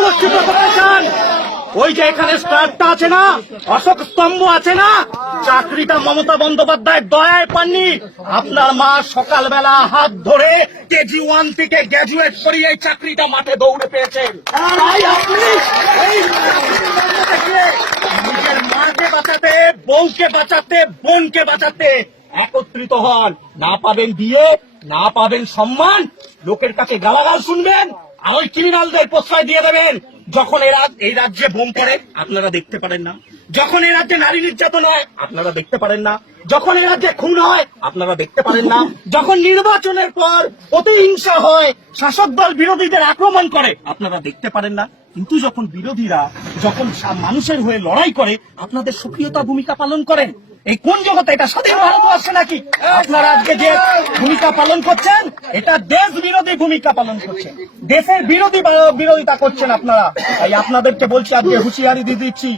সুরক্ষিত করতে চান, ওই যে এখানে স্টারটা আছে না, অশোক স্তম্ভ আছে না, চাকরিটা মমতা বন্দ্যোপাধ্যায় দয়ায় পাননি। আপনার মা সকালবেলা হাত ধরে KG1 থেকে গ্র্যাজুয়েট করিয়ে এই চাকরিটা মাঠে দৌড়ে পেয়েছেন। তাই আপনি এই নিজের মাকে বাঁচাতে, বউকে বাঁচাতে, বোনকে বাঁচাতে একত্রিত হন। না পাবেন বিয়ে, না পাবেন সম্মান, লোকের কাছে গালাগাল শুনবেন, আর ওই ক্রিমিনালদের প্রশ্রয় দিয়ে দেবেন। যখন এই রাজ্যে বোম পড়ে আপনারা দেখতে পারেন না, যখন এই রাজ্যে নারী নির্যাতন হয় আপনারা দেখতে পারেন না, যখন এই রাজ্যে খুন হয় আপনারা দেখতে পারেন না, যখন নির্বাচনের পর প্রতিহিংসা হয়, শাসক দল বিরোধীদের আক্রমণ করে আপনারা দেখতে পারেন না। কিন্তু যখন বিরোধীরা যখন মানুষের হয়ে লড়াই করে আপনাদের সক্রিয়তা ভূমিকা পালন করেন। এই কোন জগতে? এটা স্বাধীন ভারতবর্ষে নাকি? আপনারা আজকে যে ভূমিকা পালন করছেন এটা দেশ বিরোধী ভূমিকা পালন করছেন, দেশের বিরোধিতা করছেন আপনারা। তাই আপনাদেরকে বলছি, আজকে হুঁশিয়ারি দিয়ে দিচ্ছি,